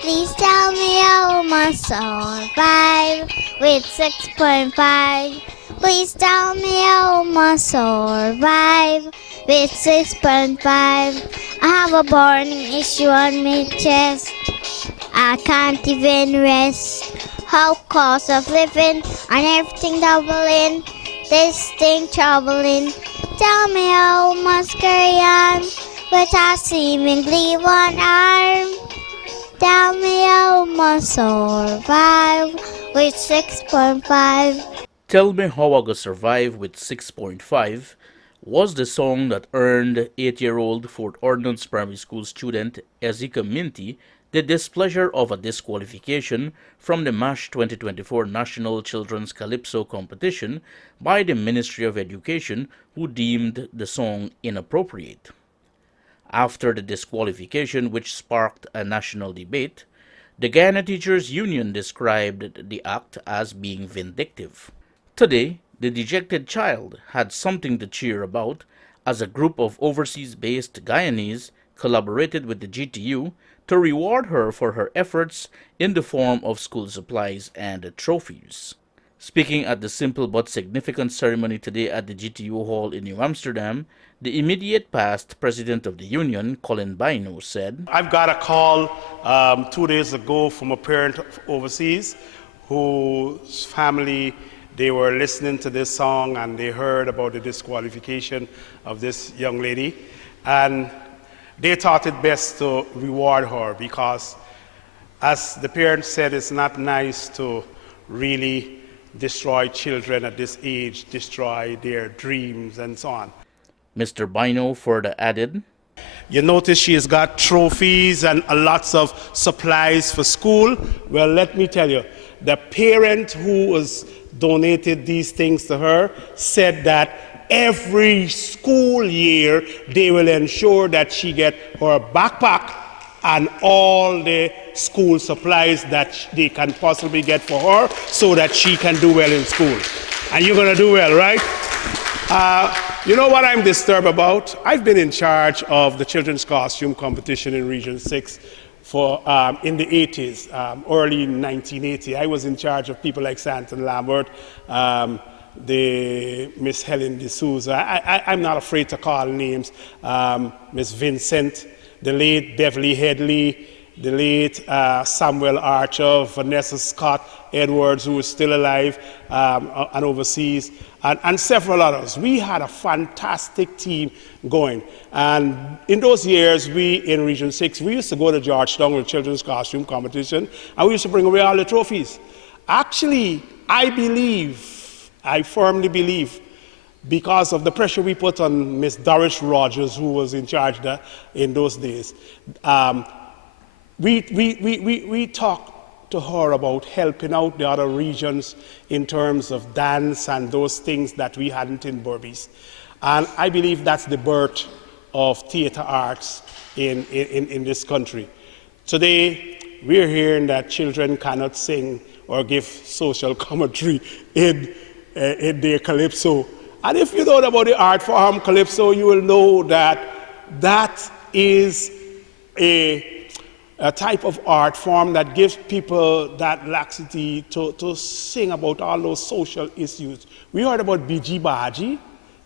Please tell me how must survive with 6.5. Please tell me how must survive with 6.5. I have a burning issue on my chest. I can't even rest. How cost of living and everything doubling. This thing troubling. Tell me how must carry on with a seemingly one arm. Tell me how must survive with 6.5. Tell Me How I Go Survive with 6.5 was the song that earned 8-year-old Fort Ordnance Primary School student Ezeka Minty the displeasure of a disqualification from the MASH 2024 National Children's Calypso competition by the Ministry of Education, who deemed the song inappropriate. After the disqualification, which sparked a national debate, the Guyana Teachers Union described the act as being vindictive. Today, the dejected child had something to cheer about as a group of overseas-based Guyanese collaborated with the GTU to reward her for her efforts in the form of school supplies and trophies. Speaking at the simple but significant ceremony today at the GTU Hall in New Amsterdam, the immediate past president of the union, Colin Bino, said, I've got a call 2 days ago from a parent overseas whose family, they were listening to this song and they heard about the disqualification of this young lady. And they thought it best to reward her because, as the parent said, it's not nice to really destroy children at this age, destroy their dreams and so on. Mr. Bino further added, You notice she has got trophies and lots of supplies for school. Well, let me tell you, the parent who has donated these things to her said that every school year they will ensure that she get her backpack and all the school supplies that they can possibly get for her so that she can do well in school. And you're going to do well, right? You know what I'm disturbed about? I've been in charge of the children's costume competition in Region 6 for, in the 80s, early 1980. I was in charge of people like Santon Lambert, the Miss Helen D'Souza. I'm not afraid to call names. Miss Vincent, the late Beverly Headley, the late Samuel Archer, Vanessa Scott Edwards, who is still alive and overseas, and several others. We had a fantastic team going. And in those years, we in Region 6, we used to go to Georgetown with children's costume competition, and we used to bring away all the trophies. Actually, I firmly believe, because of the pressure we put on Miss Doris Rogers, who was in charge in those days, we talked to her about helping out the other regions in terms of dance and those things that we hadn't in Berbice. And I believe that's the birth of theater arts in this country. Today, we're hearing that children cannot sing or give social commentary in their Calypso. And if you know about the art form Calypso, you will know that that is a type of art form that gives people that laxity to sing about all those social issues. We heard about Biji Baji.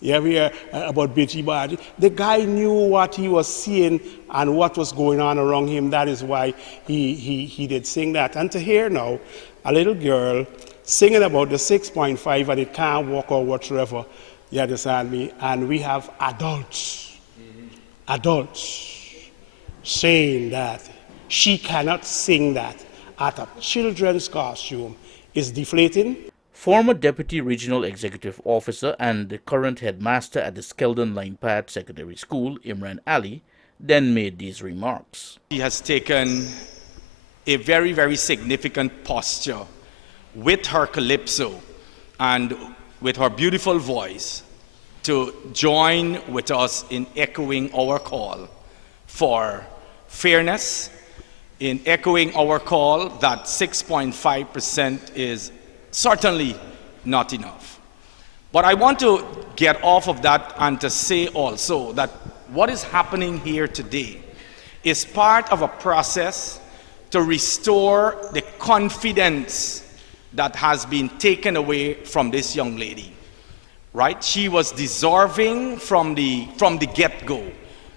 Yeah, we heard about Biji Baji. The guy knew what he was seeing and what was going on around him. That is why he did sing that. And to hear now a little girl singing about the 6.5 and it can't walk or whatsoever, you understand me? And we have adults saying that she cannot sing that at a children's costume is deflating. Former Deputy Regional Executive Officer and the current headmaster at the Skeldon Line Path Secondary School, Imran Ali, then made these remarks. She has taken a very, very significant posture with her Calypso and with her beautiful voice to join with us in echoing our call for fairness, in echoing our call that 6.5% is certainly not enough. But I want to get off of that and to say also that what is happening here today is part of a process to restore the confidence that has been taken away from this young lady, right? She was deserving from the get-go.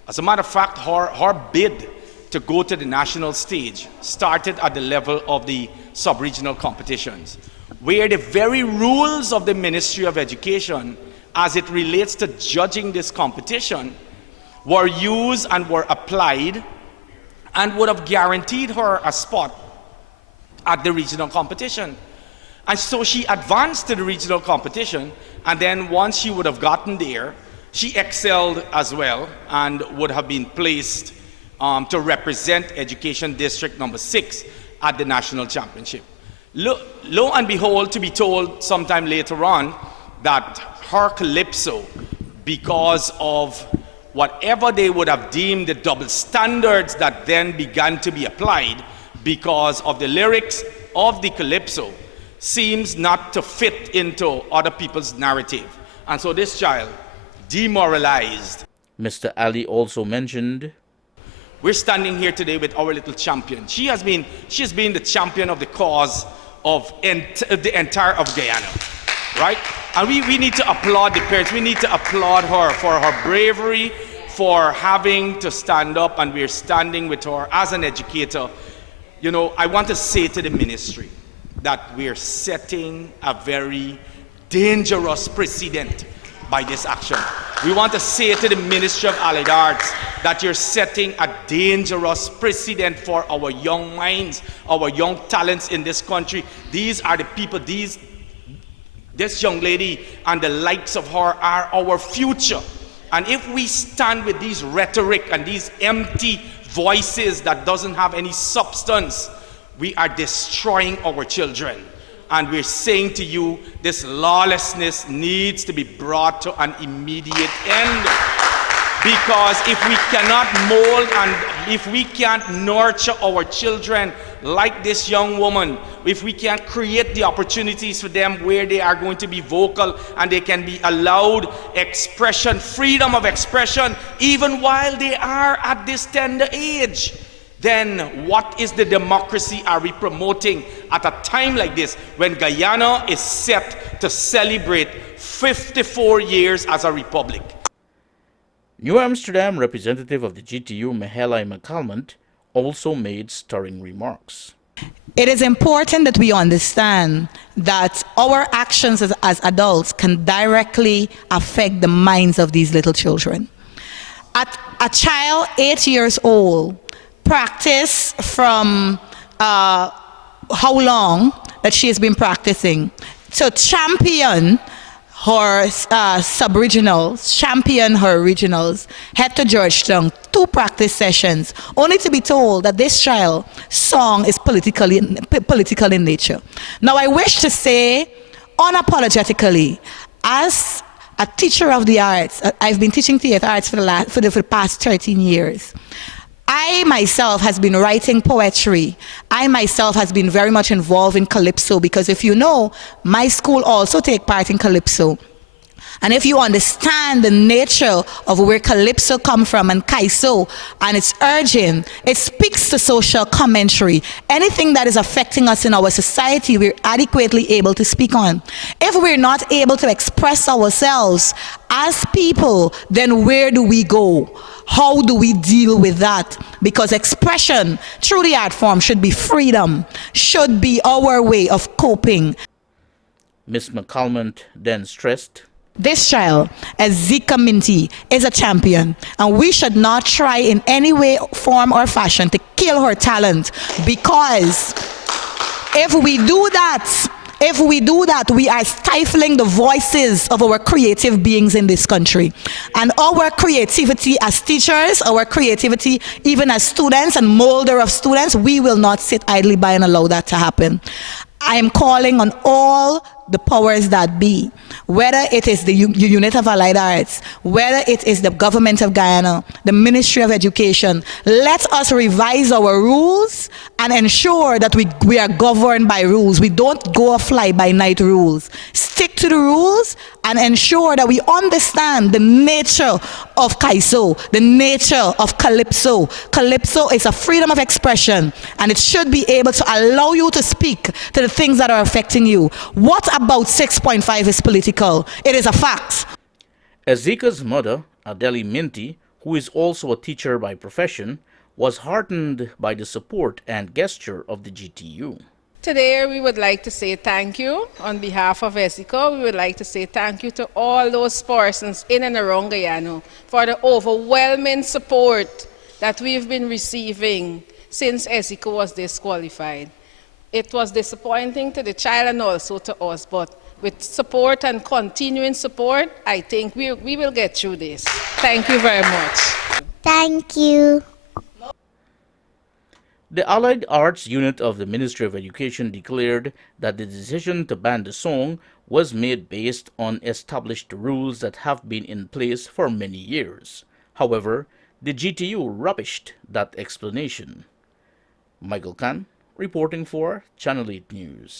As a matter of fact, her bid to go to the national stage started at the level of the sub-regional competitions, where the very rules of the Ministry of Education as it relates to judging this competition were used and were applied and would have guaranteed her a spot at the regional competition. And so she advanced to the regional competition, and then once she would have gotten there, she excelled as well and would have been placed to represent Education District number 6 at the national championship. Lo and behold, to be told sometime later on that her Calypso, because of whatever they would have deemed the double standards that then began to be applied because of the lyrics of the Calypso, seems not to fit into other people's narrative. And so this child, demoralized. Mr. Ali also mentioned, we're standing here today with our little champion. She's been the champion of the cause of the entire of Guyana, right? And we need to applaud the parents. We need to applaud her for her bravery, for having to stand up, and we're standing with her as an educator. You know, I want to say to the ministry that we're setting a very dangerous precedent by this action. We want to say to the Ministry of Allied Arts that you're setting a dangerous precedent for our young minds, our young talents in this country. These are the people, this young lady and the likes of her are our future. And if we stand with these rhetoric and these empty voices that doesn't have any substance, we are destroying our children. And we're saying to you, this lawlessness needs to be brought to an immediate end. Because if we cannot mold and if we can't nurture our children like this young woman, if we can't create the opportunities for them where they are going to be vocal and they can be allowed expression, freedom of expression, even while they are at this tender age, then what is the democracy are we promoting at a time like this when Guyana is set to celebrate 54 years as a republic? New Amsterdam representative of the GTU, Mahela McCalmont, also made stirring remarks. It is important that we understand that our actions as adults can directly affect the minds of these little children. A child 8 years old practice from how long that she has been practicing to champion her sub-regionals, champion her regionals, head to Georgetown, 2 practice sessions, only to be told that this child's song is political in nature. Now I wish to say unapologetically, as a teacher of the arts, I've been teaching theater arts for the past 13 years. I myself has been writing poetry. I myself has been very much involved in Calypso, because if you know, my school also take part in Calypso. And if you understand the nature of where Calypso come from and Kaiso and its origin, it speaks to social commentary. Anything that is affecting us in our society, we're adequately able to speak on. If we're not able to express ourselves as people, then where do we go? How do we deal with that? Because expression through the art form should be freedom, should be our way of coping. Ms. McCalmont then stressed, this child, Ezeka Minty, is a champion, and we should not try in any way, form, or fashion to kill her talent, because if we do that, we are stifling the voices of our creative beings in this country. And our creativity as teachers, our creativity even as students and molder of students, we will not sit idly by and allow that to happen. I am calling on all the powers that be, whether it is the Unit of Allied Arts, whether it is the government of Guyana, the Ministry of Education, let us revise our rules and ensure that we are governed by rules. We don't go fly by night rules. Stick to the rules and ensure that we understand the nature of Calypso, the nature of Calypso. Calypso is a freedom of expression, and it should be able to allow you to speak to the things that are affecting you. What about 6.5 is political? It is a fact. Ezeka's mother, Adele Minty, who is also a teacher by profession, was heartened by the support and gesture of the GTU. Today, we would like to say thank you on behalf of Ezeka. We would like to say thank you to all those persons in and around Guyana for the overwhelming support that we've been receiving since Ezeka was disqualified. It was disappointing to the child and also to us, but with support and continuing support, I think we will get through this. Thank you very much. Thank you. The Allied Arts Unit of the Ministry of Education declared that the decision to ban the song was made based on established rules that have been in place for many years. However, the GTU rubbished that explanation. Michael Khan, reporting for Channel 8 News.